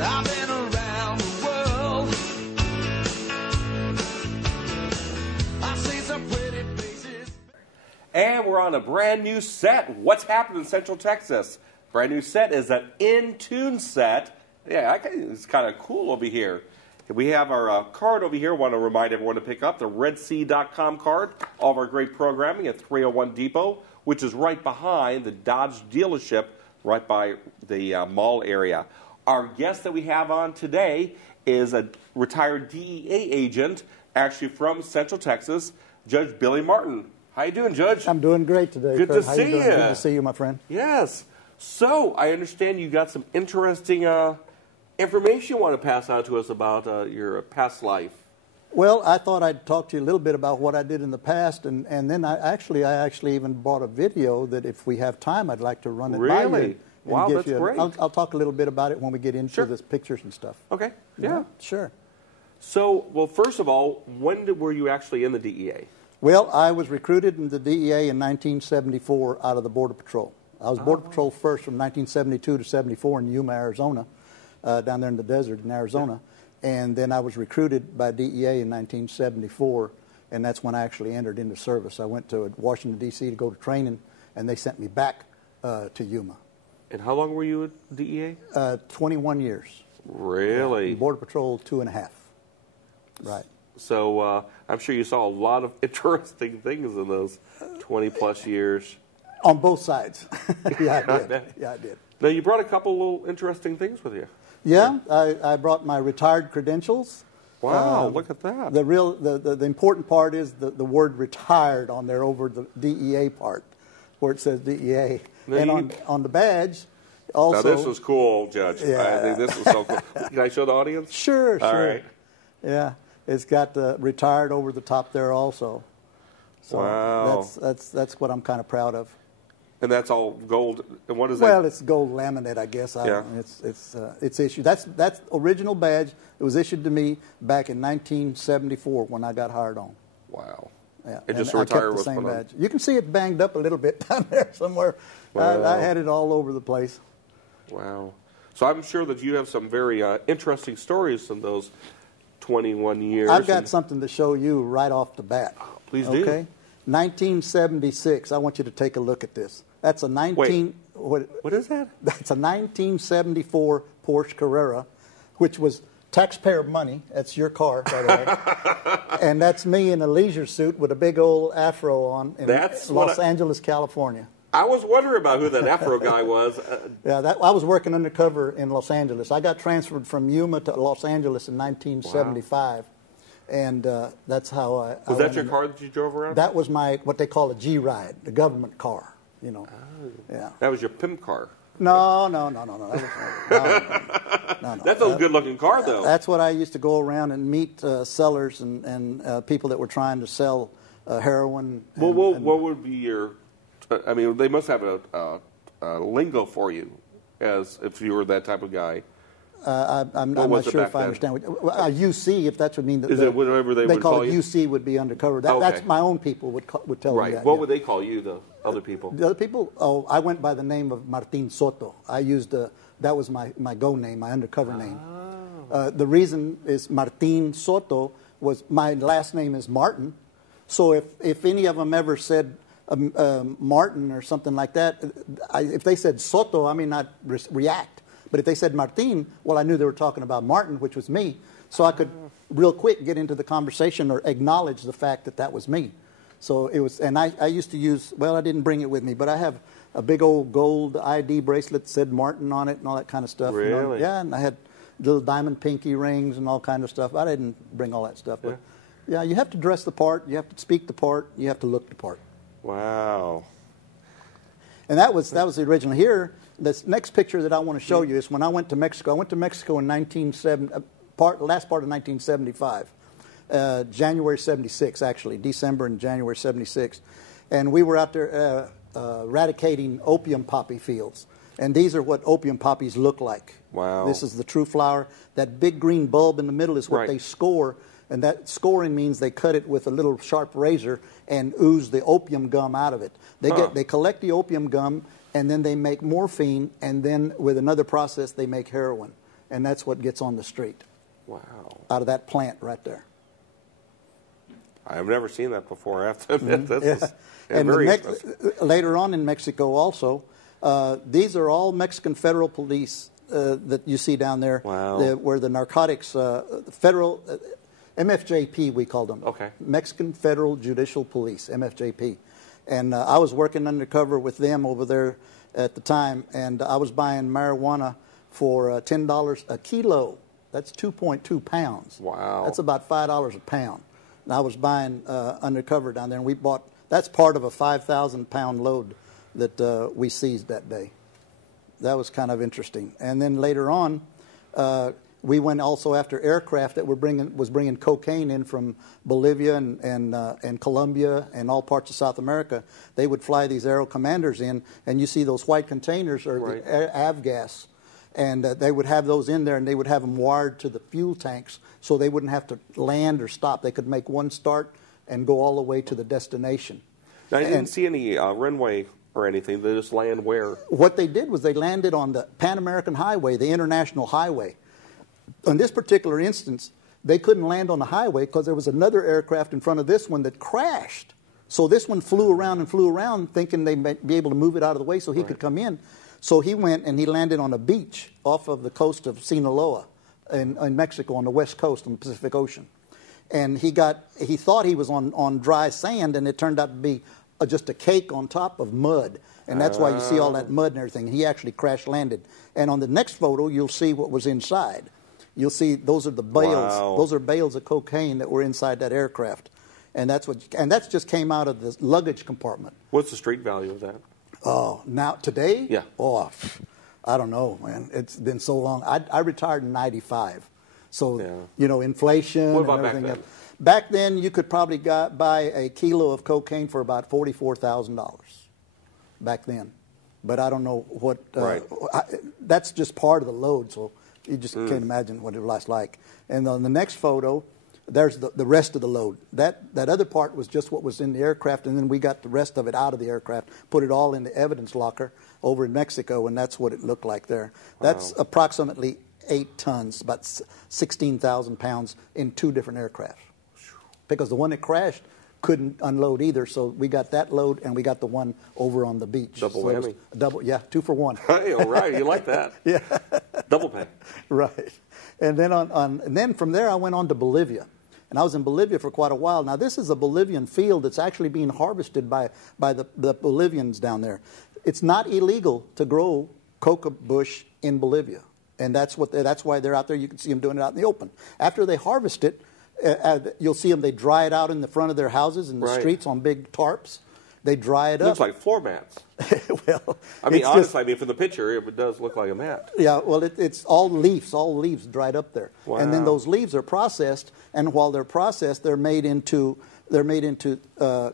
I've been around the world. I've seen some pretty places. And we're on a brand new set. What's happened in Central Texas? Brand new set is an in-tune set. Yeah, it's kind of cool over here. We have our card over here. I want to remind everyone to pick up the RedSea.com card. All of our great programming at 301 Depot, which is right behind the Dodge dealership, right by the mall area. Our guest that we have on today is a retired DEA agent, actually from Central Texas, Judge Billy Martin. How you doing, Judge? I'm doing great today. Good Kurt. to see you. Good to see you, my friend. Yes. So, I understand you got some interesting information you want to pass on to us about your past life. Well, I thought I'd talk to you a little bit about what I did in the past, and then I actually even bought a video that if we have time, I'd like to run it by you. Really? Wow, that's great. I'll talk a little bit about it when we get into the pictures and stuff. Okay, yeah. Sure. So, well, first of all, when were you actually in the DEA? Well, I was recruited in the DEA in 1974 out of the Border Patrol. I was Border Patrol first from 1972 to 74 in Yuma, Arizona, down there in the desert in Arizona. And then I was recruited by DEA in 1974, and that's when I actually entered into service. I went to Washington, D.C. to go to training, and they sent me back to Yuma. And how long were you at DEA? 21 years. Really? Border Patrol, 2.5. Right. So I'm sure you saw a lot of interesting things in those 20-plus years. On both sides. Yeah, I did. Yeah, I did. Now, you brought a couple little interesting things with you. Yeah, I brought my retired credentials. Wow, look at that. The important part is the word retired on there over the DEA part, where it says DEA. And on the badge, also... Now, this was cool, Judge. Yeah. I think this was so cool. Can I show the audience? Sure, All sure. right. Yeah, it's got retired over the top there also. So wow. That's what I'm kind of proud of. And that's all gold. And what is that? Well, it's gold laminate, I guess. It's issued. That's original badge. It was issued to me back in 1974 when I got hired on. Wow. Yeah. And just I retire kept the was same put on. badge. You can see it banged up a little bit down there somewhere. Wow. I had it all over the place. Wow. So I'm sure that you have some very interesting stories in those 21 years. I've got something to show you right off the bat. Please do. Okay. 1976. I want you to take a look at this. That's a 19. Wait, what is that? That's a 1974 Porsche Carrera, which was taxpayer money. That's your car, by the way. And that's me in a leisure suit with a big old afro on in Los Angeles, California. I was wondering about who that afro guy was. Yeah, I was working undercover in Los Angeles. I got transferred from Yuma to Los Angeles in 1975. Wow. And that's how I Was that your car that you drove around? That was what they call a G-Ride, the government car, you know. Oh. Yeah. That was your pimp car. No. No. That's a good-looking car, though. That's what I used to go around and meet sellers and people that were trying to sell heroin. Well, what would be your... I mean, they must have a lingo for you, as if you were that type of guy. I'm not sure if I understand. UC, if that's what mean. Is it whatever they would call you? UC would be undercover. Okay. That's my own people would tell me that. Right. What would they call you, the other people? The other people? Oh, I went by the name of Martin Soto. I used that was my go name, my undercover name. The reason is Martin Soto was my last name is Martin. So if any of them ever said Martin or something like that, if they said Soto, I may not react. But if they said Martin, well, I knew they were talking about Martin, which was me. So I could real quick get into the conversation or acknowledge the fact that that was me. So it was, and I used to use, well, I didn't bring it with me, but I have a big old gold ID bracelet that said Martin on it and all that kind of stuff. Really? You know? Yeah, and I had little diamond pinky rings and all kind of stuff. I didn't bring all that stuff. But yeah, you have to dress the part, you have to speak the part, you have to look the part. Wow. And that was the original. Here, this next picture that I want to show you is when I went to Mexico. I went to Mexico in last part of 1975, January 76, actually, December and January 76. And we were out there eradicating opium poppy fields. And these are what opium poppies look like. Wow. This is the true flower. That big green bulb in the middle is what they score. And that scoring means they cut it with a little sharp razor and ooze the opium gum out of it. They collect the opium gum, and then they make morphine, and then with another process they make heroin. and that's what gets on the street. Wow. Out of that plant right there. I've never seen that before, I have to admit. This is And very impressive. later on in Mexico also, these are all Mexican federal police that you see down there. Wow. Where the narcotics, federal, MFJP we call them. Okay. Mexican Federal Judicial Police, MFJP. And I was working undercover with them over there at the time, and I was buying marijuana for $10 a kilo. That's 2.2 pounds. Wow. That's about $5 a pound. And I was buying undercover down there, and we bought, that's part of a 5,000-pound load that we seized that day. That was kind of interesting. And then later on, we went also after aircraft that was bringing cocaine in from Bolivia and Colombia and all parts of South America. They would fly these Aero Commanders in, and you see those white containers are right. the avgas. And they would have those in there, and they would have them wired to the fuel tanks so they wouldn't have to land or stop. They could make one start and go all the way to the destination. Now, I didn't see any runway or anything. They just land where? What they did was they landed on the Pan American Highway, the international highway. On this particular instance, they couldn't land on the highway because there was another aircraft in front of this one that crashed. So this one flew around thinking they might be able to move it out of the way so he could come in. So he went and he landed on a beach off of the coast of Sinaloa in Mexico on the west coast on the Pacific Ocean. And he thought he was on dry sand, and it turned out to be just a cake on top of mud. And that's why you see all that mud and everything. And he actually crash landed. And on the next photo, you'll see what was inside. You'll see those are the bales. Wow. Those are bales of cocaine that were inside that aircraft. And that's just came out of the luggage compartment. What's the street value of that? Oh, now today? Yeah. Oh, I don't know, man. It's been so long. I retired in '95, so inflation What about and everything back then? else. Back then, you could probably buy a kilo of cocaine for about $44,000. Back then, but I don't know what. Right. That's just part of the load, so you just can't imagine what it was like. And on the next photo, there's the rest of the load. That other part was just what was in the aircraft, and then we got the rest of it out of the aircraft, put it all in the evidence locker over in Mexico, and that's what it looked like there. That's approximately 8 tons, about 16,000 pounds in 2 different aircraft. Because the one that crashed couldn't unload either, so we got that load and we got the one over on the beach. Double so whammy. Yeah, 2 for 1. Hey, all right, you like that? Yeah. Double pay. Right. And then and then from there I went on to Bolivia. And I was in Bolivia for quite a while. Now, this is a Bolivian field that's actually being harvested by the Bolivians down there. It's not illegal to grow coca bush in Bolivia. And that's why they're out there. You can see them doing it out in the open. After they harvest it, you'll see them, they dry it out in the front of their houses in the streets on big tarps. They dry it up. Looks like floor mats. Well, I mean, honestly, from the picture, it does look like a mat. Yeah, well, it's all leaves dried up there. Wow. And then those leaves are processed, and while they're processed, they're made into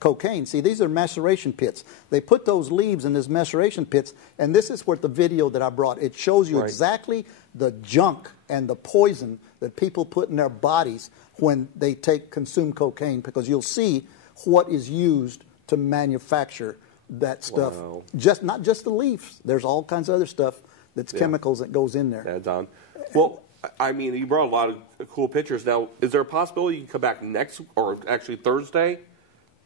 cocaine. See, these are maceration pits. They put those leaves in these maceration pits, and this is what the video that I brought, it shows you exactly the junk and the poison that people put in their bodies when they consume cocaine, because you'll see what is used to manufacture that stuff. Wow. Not just the leaves. There's all kinds of other stuff that's chemicals that goes in there. That's on. Well, I mean, you brought a lot of cool pictures. Now, is there a possibility you can come back next, or actually Thursday,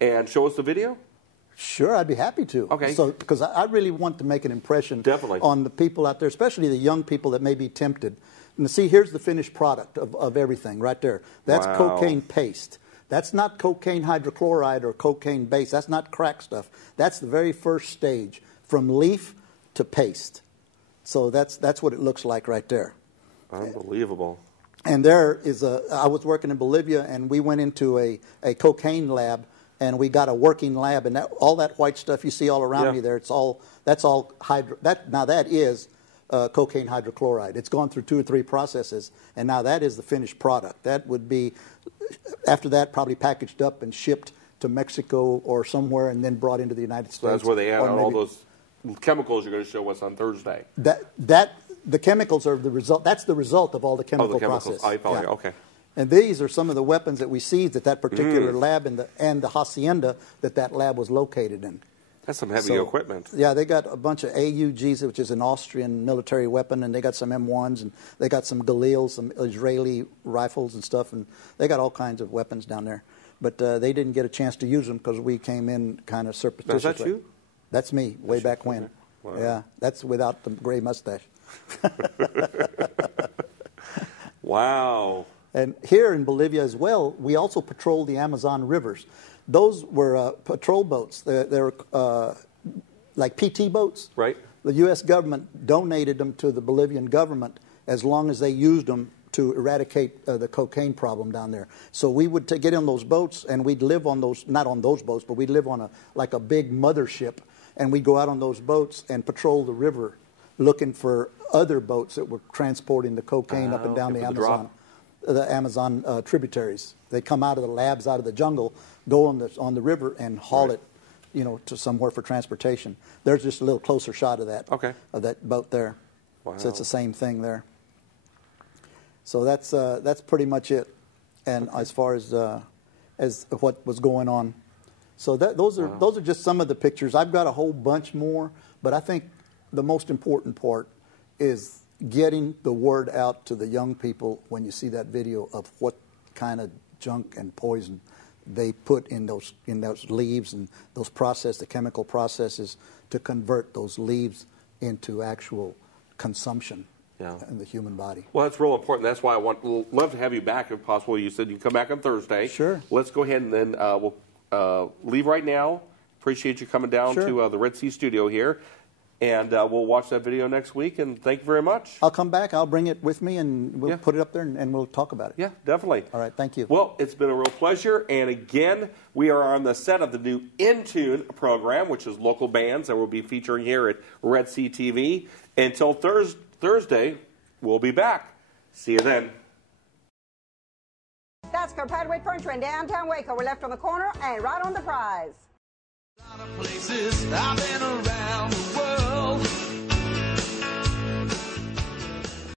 and show us the video? Sure, I'd be happy to. Okay. So, because I really want to make an impression on the people out there, especially the young people that may be tempted. And see, here's the finished product of everything right there. That's cocaine paste. That's not cocaine hydrochloride or cocaine base. That's not crack stuff. That's the very first stage, from leaf to paste. So that's what it looks like right there. Unbelievable. And there is I was working in Bolivia, and we went into a cocaine lab, and we got a working lab, and all that white stuff you see all around me there, that is cocaine hydrochloride. It's gone through 2 or 3 processes, and now that is the finished product. That would be, after that, probably packaged up and shipped to Mexico or somewhere, and then brought into the United States. So that's where they add all those chemicals you're going to show us on Thursday. The chemicals are the result. That's the result of all the chemical process. I follow you. Okay. And these are some of the weapons that we seized at that particular lab and the hacienda that lab was located in. That's some heavy equipment. Yeah, they got a bunch of AUGs, which is an Austrian military weapon, and they got some M1s, and they got some Galil, some Israeli rifles and stuff, and they got all kinds of weapons down there. But they didn't get a chance to use them because we came in kind of surreptitiously. Is that you? That's me, way back when. Wow. Yeah, that's without the gray mustache. Wow. And here in Bolivia as well, we also patrol the Amazon rivers. Those were patrol boats. They're like PT boats. Right. The U.S. government donated them to the Bolivian government as long as they used them to eradicate the cocaine problem down there. So we would get on those boats, and we'd live on those, not on those boats, but we'd live on like a big mothership, and we'd go out on those boats and patrol the river looking for other boats that were transporting the cocaine up and down the Amazon tributaries. They come out of the labs, out of the jungle, go on the river and haul it, to somewhere for transportation. There's just a little closer shot of that. Okay. Of that boat there. Wow. So it's the same thing there. So that's pretty much it, and as far as what was going on. So those are just some of the pictures. I've got a whole bunch more, but I think the most important part is getting the word out to the young people when you see that video of what kind of junk and poison they put in those leaves and those the chemical processes to convert those leaves into actual consumption in the human body. Well, that's real important. That's why love to have you back if possible. You said you come back on Thursday. Sure. Let's go ahead and then we'll leave right now. Appreciate you coming down to the Red Sea studio here. And we'll watch that video next week, and thank you very much. I'll come back. I'll bring it with me, and we'll put it up there, and we'll talk about it. Yeah, definitely. All right, thank you. Well, it's been a real pleasure. And again, we are on the set of the new In Tune program, which is local bands that we'll be featuring here at Red Sea TV. Until Thursday, we'll be back. See you then. That's Compadre Furniture in downtown Waco. We're left on the corner and right on the prize. Places I've been around the world.